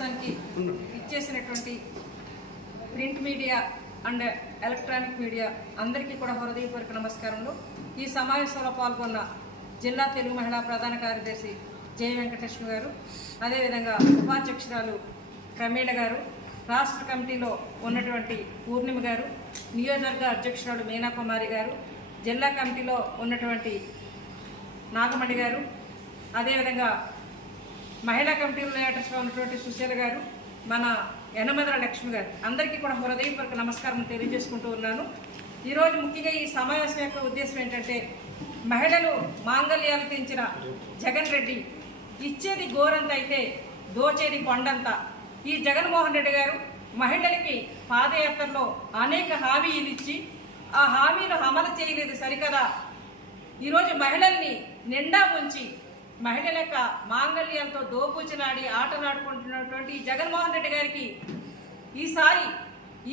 రాష్ట్రానికి ఇచ్చేసినటువంటి print media and electronic media అందరికీ కూడా హృదయపూర్వక నమస్కారములు. ఈ సమావేశంలో పాల్గొన్న జిల్లా తెలుగు మహిళా ప్రధాన కార్యదర్శి జయ వెంకటేశ్వర గారు అదేవిధంగా ఉపాధ్యక్షురాలు ప్రమీళ గారు రాష్ట్ర కమిటీలో ఉన్నటువంటి పూర్ణిమ గారు నియోజకవర్గ అధ్యక్షురాలు మీనా కుమారి గారు జిల్లా కమిటీలో ఉన్నటువంటి నాగమణి గారు అదేవిధంగా మహిళా కమిటీ లీడర్స్గా ఉన్నటువంటి సుశీల గారు మన యనమదల లక్ష్మి గారు అందరికీ కూడా హృదయపూర్వక నమస్కారం తెలియజేసుకుంటూ ఉన్నాను. ఈరోజు ముఖ్యంగా ఈ సమావేశం యొక్క ఉద్దేశం ఏంటంటే మహిళలు మాంగళ్యాలు తెంచిన జగన్ రెడ్డి ఇచ్చేది గోరంత అయితే దోచేది కొండంత. ఈ జగన్మోహన్ రెడ్డి గారు మహిళలకి పాదయాత్రలో అనేక హామీలు ఇచ్చి ఆ హామీలు అమలు చేయలేదు సరికదా. ఈరోజు మహిళల్ని నిండా ఉంచి మహిళల యొక్క మాంగళ్యాలతో దోపుచలాడి ఆటలాడుకుంటున్నటువంటి జగన్మోహన్ రెడ్డి గారికి ఈసారి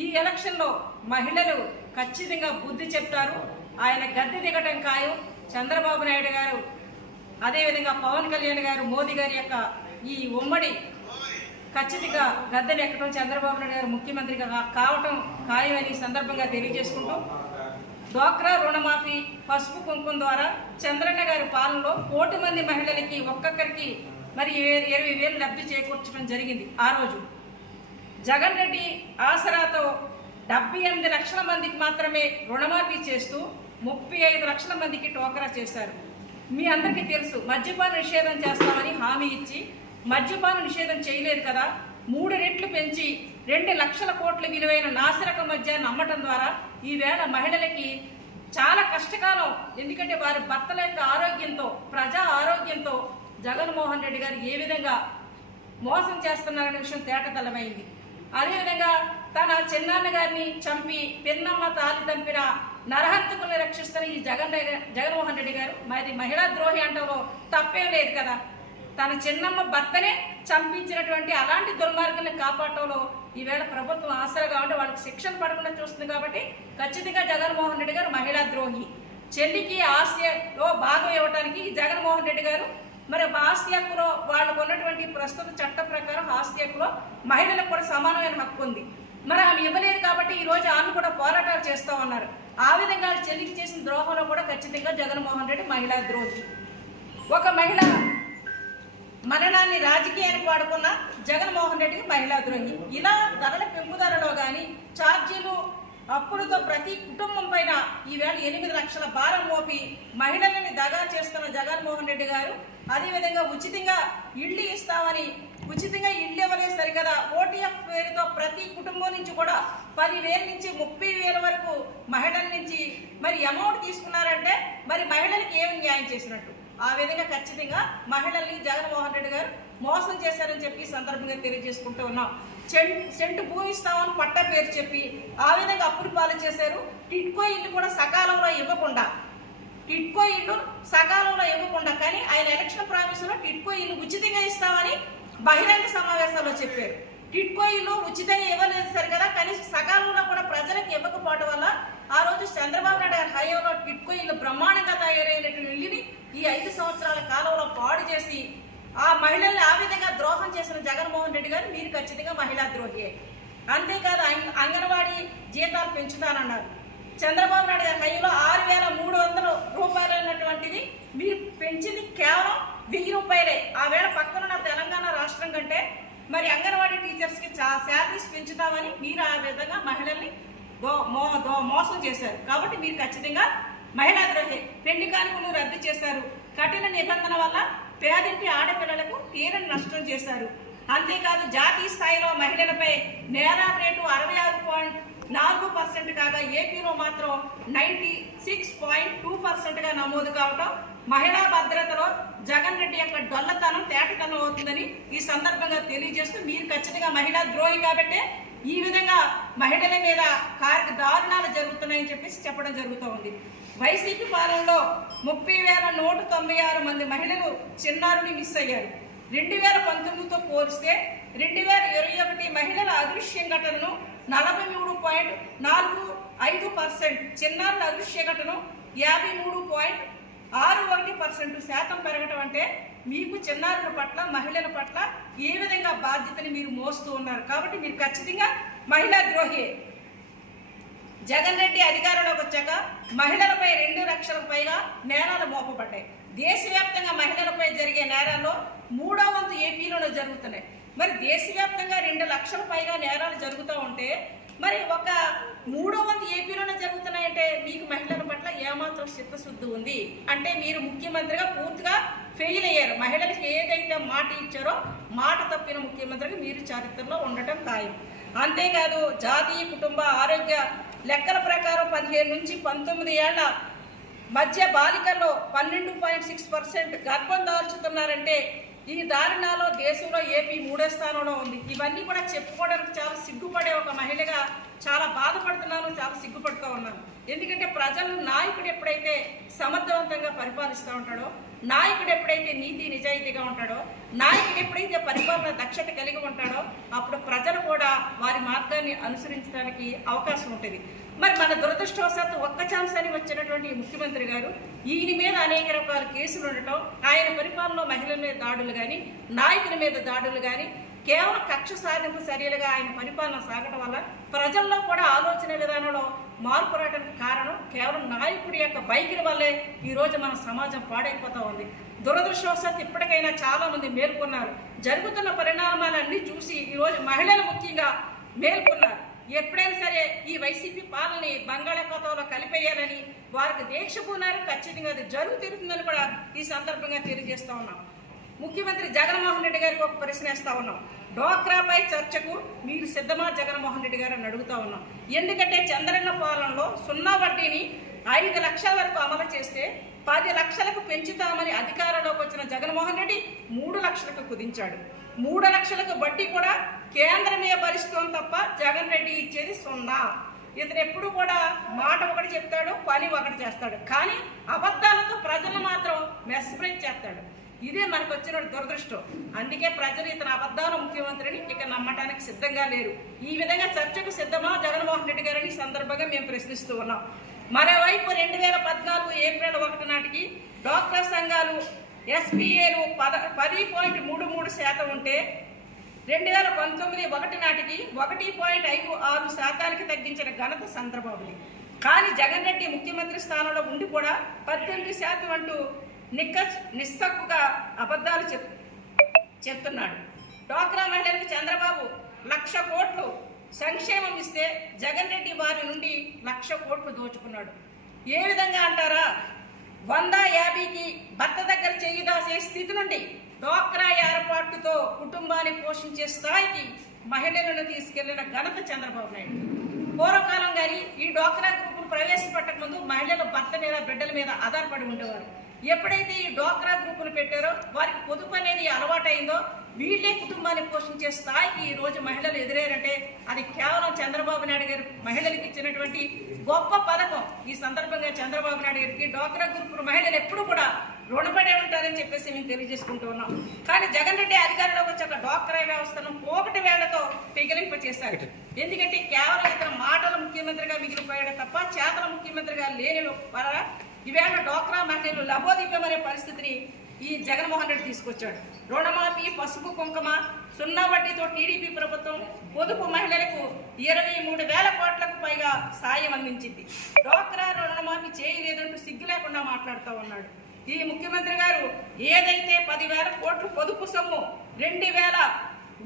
ఈ ఎలక్షన్లో మహిళలు ఖచ్చితంగా బుద్ధి చెప్తారు. ఆయన గద్దె దిగటం ఖాయం. చంద్రబాబు నాయుడు గారు అదేవిధంగా పవన్ కళ్యాణ్ గారు మోదీ గారి యొక్క ఈ ఉమ్మడి ఖచ్చితంగా గద్దెని ఎక్కడం చంద్రబాబు నాయుడు గారు ముఖ్యమంత్రిగా కావటం ఖాయమని సందర్భంగా తెలియజేసుకుంటూ డ్వాక్రా రుణమాఫీ పసుపు కుంకుమ ద్వారా చంద్రన్న గారి పాలనలో కోటి మంది మహిళలకి ఒక్కొక్కరికి మరి ఇరవై ఇరవై వేలు లబ్ధి చేకూర్చడం జరిగింది ఆ రోజు. జగన్ రెడ్డి ఆసరాతో డెబ్బై ఎనిమిది లక్షల మందికి మాత్రమే రుణమాఫీ చేస్తూ ముప్పై ఐదు లక్షల మందికి టోకరా చేశారు. మీ అందరికీ తెలుసు మద్యపాన నిషేధం చేస్తామని హామీ ఇచ్చి మద్యపాన నిషేధం చేయలేదు కదా. మూడు రెట్లు పెంచి రెండు లక్షల కోట్ల విలువైన నాసిరక మద్యాన్ని అమ్మటం ద్వారా ఈవేళ మహిళలకి చాలా కష్టకాలం. ఎందుకంటే వారి భర్తల యొక్క ఆరోగ్యంతో ప్రజా ఆరోగ్యంతో జగన్మోహన్ రెడ్డి గారు ఏ విధంగా మోసం చేస్తున్నారనే విషయం తేటతలమైంది అదేవిధంగా తన చిన్నాన్న గారిని చంపి పిన్నమ్మ తాలి తంపిన నరహంతకుల్ని రక్షిస్తున్న ఈ జగన్ జగన్మోహన్ రెడ్డి గారు మరి మహిళా ద్రోహి అంటారో తప్పేం లేదు కదా. తన చిన్నమ్మ భర్తనే చంపించినటువంటి అలాంటి దుర్మార్గుల్ని కాపాడటంలో ఈవేళ ప్రభుత్వం ఆశలు కాబట్టి వాళ్ళకి శిక్షణ పడకుండా చూస్తుంది కాబట్టి ఖచ్చితంగా జగన్మోహన్ రెడ్డి గారు మహిళా ద్రోహి. చెల్లికి ఆసియాలో భాగం ఇవ్వడానికి జగన్మోహన్ రెడ్డి గారు మరి ఆస్తి వాళ్ళకు ఉన్నటువంటి ప్రస్తుత చట్ట ప్రకారం ఆస్తి మహిళలకు కూడా సమానమైన హక్కు ఉంది. మరి ఆమె ఇవ్వలేదు కాబట్టి ఈ రోజు ఆమె కూడా పోరాటాలు చేస్తా ఉన్నారు. ఆ విధంగా చెల్లికి చేసిన ద్రోహంలో కూడా ఖచ్చితంగా జగన్మోహన్ రెడ్డి మహిళా ద్రోహి. ఒక మహిళ మరణాన్ని రాజకీయానికి వాడుకున్న జగన్మోహన్ రెడ్డికి మహిళా ద్రోహి. ఇలా ధరల పెంపుదలలో కానీ ఛార్జీలు అప్పుడుతో ప్రతి కుటుంబం పైన ఈవేళ ఎనిమిది లక్షల భారం మోపి మహిళలని దగా చేస్తున్న జగన్మోహన్ రెడ్డి గారు అదేవిధంగా ఉచితంగా ఇళ్ళు ఇస్తామని ఉచితంగా ఇళ్ళు ఇవ్వలే సరికదా ఓటీఎఫ్ పేరుతో ప్రతి కుటుంబం నుంచి కూడా పదివేల నుంచి ముప్పై వేల వరకు మహిళల నుంచి మరి అమౌంట్ తీసుకున్నారంటే మరి మహిళలకి ఏమి న్యాయం చేసినట్టు? ఆ విధంగా ఖచ్చితంగా మహిళల్ని జగన్మోహన్ రెడ్డి గారు మోసం చేశారని చెప్పి సందర్భంగా తెలియజేసుకుంటూ ఉన్నాం. చెం- సెంటు భూమి ఇస్తామని పట్ట పేరు చెప్పి ఆ విధంగా అప్పులు పాలు చేశారు. టిట్కో ఇల్లు కూడా సకాలంలో ఇవ్వకుండా టిట్కో ఇల్లు సకాలంలో ఇవ్వకుండా కానీ ఆయన ఎలక్షన్ ప్రామిస్లో టిట్కో ఇల్లు ఉచితంగా ఇస్తామని బహిరంగ సమావేశాల్లో చెప్పారు. టిట్కో ఇల్లు ఉచితంగా ఇవ్వలేదు సార్ కదా కనీసం సకాలంలో కూడా ప్రజలకు ఇవ్వకపోవడం వల్ల ఆ రోజు చంద్రబాబు నాయుడు గారి హయాంలో టిట్కో ఇల్లు బ్రహ్మాండంగా తయారైనటువంటి ఇల్లుని ఈ ఐదు సంవత్సరాల కాలంలో పాడు చేసి ఆ మహిళల్ని ఆ విధంగా ద్రోహం చేసిన జగన్మోహన్ రెడ్డి గారు మీరు ఖచ్చితంగా మహిళా ద్రోహియే. అంతేకాదు అంగ- అంగన్వాడీ జీతాలు పెంచుతానన్నారు. చంద్రబాబు నాయుడు గారి హయాంలో ఆరు వేల మూడు వందల రూపాయలు అన్నటువంటిది మీరు పెంచింది కేవలం వెయ్యి రూపాయలే. ఆ వేళ పక్కనున్న తెలంగాణ రాష్ట్రం కంటే మరి అంగన్వాడీ టీచర్స్కి చా శాలరీస్ పెంచుతామని మీరు ఆ విధంగా మహిళల్ని మోసం చేశారు. కాబట్టి మీరు ఖచ్చితంగా మహిళా ద్రోహి రెండు కానుకలు రద్దు చేశారు. కఠిన నిబంధన వల్ల పేదింటి ఆడపిల్లలకు తీరని నష్టం చేశారు. అంతేకాదు జాతీయ స్థాయిలో మహిళలపై నేరా రేటు అరవై ఆరు పాయింట్ నాలుగు పర్సెంట్ కాగా ఏపీలో మాత్రం నైంటీ సిక్స్ పాయింట్ టూ పర్సెంట్గా నమోదు కావటం మహిళా భద్రతలో జగన్ రెడ్డి యొక్క డొల్లతనం తేటతనం అవుతుందని ఈ సందర్భంగా తెలియజేస్తూ మీరు ఖచ్చితంగా మహిళా ద్రోహి కాబట్టి ఈ విధంగా మహిళల మీద కార్య దారుణాలు జరుగుతున్నాయని చెప్పేసి చెప్పడం జరుగుతూ ఉంది. వైసీపీ పాలనలో ముప్పై వేల నూట తొంభై ఆరు మంది మహిళలు చిన్నారుని మిస్ అయ్యారు. రెండు వేల పంతొమ్మిదితో పోలిస్తే రెండు వేల ఇరవై ఒకటి మహిళల అదృశ్య ఘటనను నలభై మూడు పాయింట్ నాలుగు ఐదు పర్సెంట్ చిన్నారుల అదృశ్య ఘటన యాభై మూడు పాయింట్ ఆరు ఒకటి పర్సెంట్ శాతం పెరగటం అంటే మీకు చిన్నారుల పట్ల మహిళల పట్ల ఏ విధంగా బాధ్యతని మీరు మోస్తూ ఉన్నారు? కాబట్టి మీరు ఖచ్చితంగా మహిళా ద్రోహి జగన్ రెడ్డి అధికారంలోకి వచ్చాక మహిళలపై రెండు లక్షలకు పైగా నేరాలు మోపబడ్డాయి. దేశవ్యాప్తంగా మహిళలపై జరిగే నేరాల్లో మూడో వంతు ఏపీలోనే జరుగుతున్నాయి. మరి దేశవ్యాప్తంగా రెండు లక్షల పైగా నేరాలు జరుగుతూ ఉంటే మరి ఒక మూడో వంతు ఏపీలోనే జరుగుతున్నాయంటే మీకు మహిళల పట్ల ఏమాత్రం చిత్తశుద్ధి ఉంది? అంటే మీరు ముఖ్యమంత్రిగా పూర్తిగా ఫెయిల్ అయ్యారు. మహిళలకు ఏదైతే మాట ఇచ్చారో మాట తప్పిన ముఖ్యమంత్రికి మీరు చరిత్రలో ఉండటం ఖాయం. అంతేకాదు జాతీయ కుటుంబ ఆరోగ్య లెక్కల ప్రకారం పదిహేను నుంచి పంతొమ్మిది ఏళ్ళ మధ్య బాలికల్లో పన్నెండు పాయింట్ సిక్స్ పర్సెంట్ గర్భం దాల్చుతున్నారంటే ఈ దారుణాలో దేశంలో ఏపీ మూడో స్థానంలో ఉంది. ఇవన్నీ కూడా చెప్పుకోవడానికి చాలా సిగ్గుపడే ఒక మహిళగా చాలా బాధపడుతున్నాను చాలా సిగ్గుపడుతూ ఉన్నాను. ఎందుకంటే ప్రజలు నాయకుడు ఎప్పుడైతే సమర్థవంతంగా పరిపాలిస్తూ ఉంటాడో నాయకుడు ఎప్పుడైతే నీతి నిజాయితీగా ఉంటాడో నాయకుడు ఎప్పుడైతే పరిపాలన దక్షత కలిగి ఉంటాడో అప్పుడు ప్రజలు కూడా వారి మార్గాన్ని అనుసరించడానికి అవకాశం ఉంటుంది. మరి మన దురదృష్టవశాత్తు ఒక్క ఛాన్స్ అని వచ్చినటువంటి ముఖ్యమంత్రి గారు ఈయన మీద అనేక రకాల కేసులు ఉండటం ఆయన పరిపాలనలో మహిళల మీద దాడులు కానీ నాయకుల మీద దాడులు కానీ కేవలం కక్ష సాధింపు చర్యలుగా ఆయన పరిపాలన సాగటం వల్ల ప్రజల్లో కూడా ఆలోచన విధానంలో మార్పు రావడానికి కారణం కేవలం నాయకుడి యొక్క వైఖరి వల్లే ఈరోజు మన సమాజం పాడైపోతా ఉంది. దురదృష్టవశాత్తు ఇప్పటికైనా చాలామంది మేల్కొన్నారు. జరుగుతున్న పరిణామాలన్నీ చూసి ఈరోజు మహిళలు ముఖ్యంగా మేల్కొన్నారు. ఎప్పుడైనా సరే ఈ వైసీపీ పాలనని బంగాళాఖాతంలో కలిపేయాలని వారికి దీక్ష పూనారు ఖచ్చితంగా అది జరుగు తీరుతుందని కూడా ఈ సందర్భంగా తెలియజేస్తా ఉన్నాం. ముఖ్యమంత్రి జగన్మోహన్ రెడ్డి గారికి ఒక ప్రశ్న వేస్తా ఉన్నాం. డోక్రాపై చర్చకు మీరు సిద్ధమా జగన్మోహన్ రెడ్డి గారు అని అడుగుతా ఉన్నాం. ఎందుకంటే చంద్రన్న పాలనలో సున్నా వడ్డీని ఐదు లక్షల వరకు అమలు చేస్తే పది లక్షలకు పెంచుతామని అధికారంలోకి వచ్చిన జగన్మోహన్ రెడ్డి మూడు లక్షలకు కుదించాడు. మూడు లక్షలకు వడ్డీ కూడా కేంద్రమే భరిస్తాం తప్ప జగన్ రెడ్డి ఇచ్చేది సున్నా. ఇతను ఎప్పుడు కూడా మాట ఒకటి చెప్తాడు పని ఒకటి చేస్తాడు. కానీ అబద్ధాలతో ప్రజలు మాత్రం మెస్ప్రైజ్ చేస్తాడు. ఇదే మనకు వచ్చిన దురదృష్టం. అందుకే ప్రజలు ఇతను అబద్ధాల ముఖ్యమంత్రిని ఇక నమ్మటానికి సిద్ధంగా లేరు. ఈ విధంగా చర్చకు సిద్ధమా జగన్మోహన్ రెడ్డి గారిని సందర్భంగా మేము ప్రశ్నిస్తూ ఉన్నాం. మరోవైపు రెండు వేల పద్నాలుగు ఏప్రిల్ ఒకటి నాటికి డాక్టర్ సంఘాలు ఎస్పీఏలు పద పది పాయింట్ మూడు మూడు శాతం ఉంటే రెండు వేల పంతొమ్మిది ఒకటి నాటికి ఒకటి పాయింట్ ఐదు ఆరు శాతానికి తగ్గించిన ఘనత చంద్రబాబుది. కానీ జగన్ రెడ్డి ముఖ్యమంత్రి స్థానంలో ఉండి కూడా పద్దెనిమిది శాతం అంటూ నిక్క నిస్సక్కుగా అబద్ధాలు చెప్ చెప్తున్నాడు. డ్వాక్రా మహిళలకు చంద్రబాబు లక్ష కోట్లు సంక్షేమం ఇస్తే జగన్ రెడ్డి వారి నుండి లక్ష కోట్లు దోచుకున్నాడు. ఏ విధంగా అంటారా? వంద యాభైకి భర్త దగ్గర చెయ్యి దాసే స్థితి నుండి డోక్రా ఏర్పాటుతో కుటుంబాన్ని పోషించే స్థాయికి మహిళలను తీసుకెళ్ళిన ఘనత చంద్రబాబు నాయుడు. పూర్వకాలం గారి ఈ డోక్రా గ్రూపును ప్రవేశపెట్టక ముందు మహిళలు భర్త మీద బిడ్డల మీద ఆధారపడి ఉండేవారు. ఎప్పుడైతే ఈ డోక్రా గ్రూపులు పెట్టారో వారికి పొదుపు అనేది అలవాటైందో వీళ్ళే కుటుంబాన్ని పోషించే స్థాయికి ఈ రోజు మహిళలు ఎదురయ్యారంటే అది కేవలం చంద్రబాబు నాయుడు గారు మహిళలకు ఇచ్చినటువంటి గొప్ప పథకం. ఈ సందర్భంగా చంద్రబాబు నాయుడు గారికి డోక్రా గ్రూపులు మహిళలు ఎప్పుడు కూడా రుణపడే ఉంటారని చెప్పేసి మేము తెలియజేసుకుంటూ ఉన్నాం. కానీ జగన్ రెడ్డి అధికారంలోకి వచ్చాక డోక్రా వ్యవస్థను పోకటి వేళ్ళతో పిగిలింప చేశారు ఎందుకంటే కేవలం ఇతర మాటల ముఖ్యమంత్రిగా మిగిలిపోయాడు తప్ప చేతల ముఖ్యమంత్రిగా లేని వల్ల ఈవేళ డోక్రా మహిళలు లబోదీపమనే పరిస్థితిని ఈ జగన్మోహన్ రెడ్డి తీసుకొచ్చాడు. రుణమాఫీ పసుపు కుంకుమ సున్నా వడ్డీతో టీడీపీ ప్రభుత్వం పొదుపు మహిళలకు ఇరవై మూడు వేల కోట్లకు పైగా సాయం అందించింది. డోక్రా రుణమాఫీ చేయలేదంటూ సిగ్గు లేకుండా మాట్లాడుతూ ఉన్నాడు. ఈ ముఖ్యమంత్రి గారు ఏదైతే పదివేల కోట్లు పొదుపు సొమ్ము రెండు వేల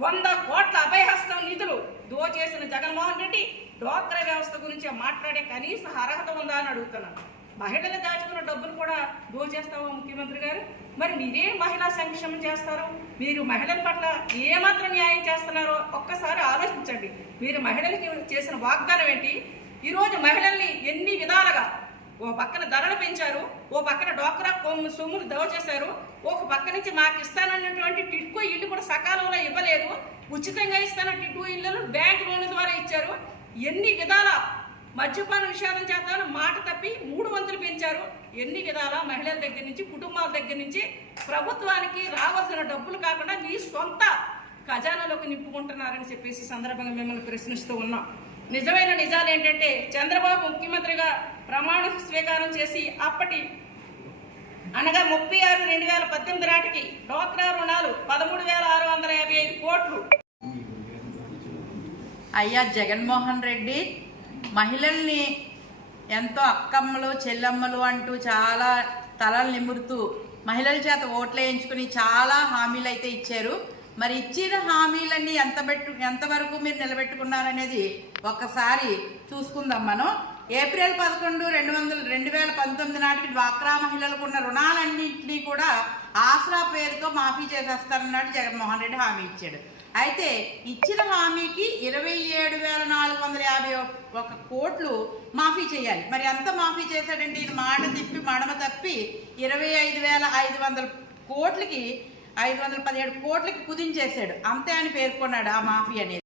వంద కోట్ల అభయహస్తం నిధులు దోచేసిన జగన్మోహన్ రెడ్డి డోక్రా వ్యవస్థ గురించి మాట్లాడే కనీస అర్హత ఉందా అని అడుగుతున్నాను మహిళలు దాచుకున్న డబ్బులు కూడా దోచేస్తావా ముఖ్యమంత్రి గారు? మరి మీరేం మహిళా సంక్షేమం చేస్తారు? మీరు మహిళల పట్ల ఏమాత్రం న్యాయం చేస్తున్నారో ఒక్కసారి ఆలోచించండి. మీరు మహిళలకి చేసిన వాగ్దానం ఏంటి? ఈరోజు మహిళల్ని ఎన్ని విధాలుగా ఓ పక్కన ధరలు పెంచారు ఓ పక్కన డోక్రా కొమ్ము సొమ్ములు దోచేశారు ఒక పక్క నుంచి మాకు ఇస్తానన్నటువంటి టిట్కో ఇల్లు కూడా సకాలంలో ఇవ్వలేదు. ఉచితంగా ఇస్తాన టిట్కో ఇళ్ళను బ్యాంక్ లోన్ ద్వారా ఇచ్చారు. ఎన్ని విధాల మద్యపాన విషాదం చేత మాట తప్పి మూడు వంతులు పెంచారు. ఎన్ని విధాల మహిళల దగ్గర నుంచి కుటుంబాల దగ్గర నుంచి ప్రభుత్వానికి రావాల్సిన డబ్బులు కాకుండా మీ సొంత ఖజానాలోకి నింపుకుంటున్నారని చెప్పేసి సందర్భంగా మిమ్మల్ని ప్రశ్నిస్తూ ఉన్నాం. నిజమైన నిజాలు ఏంటంటే చంద్రబాబు ముఖ్యమంత్రిగా ప్రమాణ స్వీకారం చేసి అప్పటి అనగా ముప్పై ఆరు రెండు వేల పద్దెనిమిది నాటికి డోక్రా రుణాలు పదమూడు వేల ఆరు వందల యాభై ఐదు కోట్లు. అయ్యా జగన్మోహన్ రెడ్డి మహిళల్ని ఎంతో అక్కమ్మలు చెల్లమ్మలు అంటూ చాలా తలలు నిమురుతూ మహిళల చేత ఓట్లు వేయించుకుని చాలా హామీలు అయితే ఇచ్చారు. మరి ఇచ్చిన హామీలన్నీ ఎంత పెట్టు ఎంతవరకు మీరు నిలబెట్టుకున్నారనేది ఒక్కసారి చూసుకుందాం మనం. ఏప్రిల్ పదకొండు రెండు వందల రెండు వేల పంతొమ్మిది నాటికి డ్వాక్రా మహిళలకు ఉన్న రుణాలన్నింటినీ కూడా ఆసరా పేరుతో మాఫీ చేసేస్తారన్నాడు జగన్మోహన్ రెడ్డి హామీ ఇచ్చాడు. అయితే ఇచ్చిన హామీకి ఇరవై ఏడు వేల నాలుగు వందల యాభై ఒక కోట్లు మాఫీ చేయాలి. మరి ఎంత మాఫీ చేశాడంటే ఇది మాట తిప్పి మడమ తప్పి ఇరవై ఐదు వేల ఐదు వందల కోట్లకి ఐదు వందల పదిహేడు కోట్లకి కుదించేశాడు. అంతే అని పేర్కొన్నాడు ఆ మాఫీ అనేది.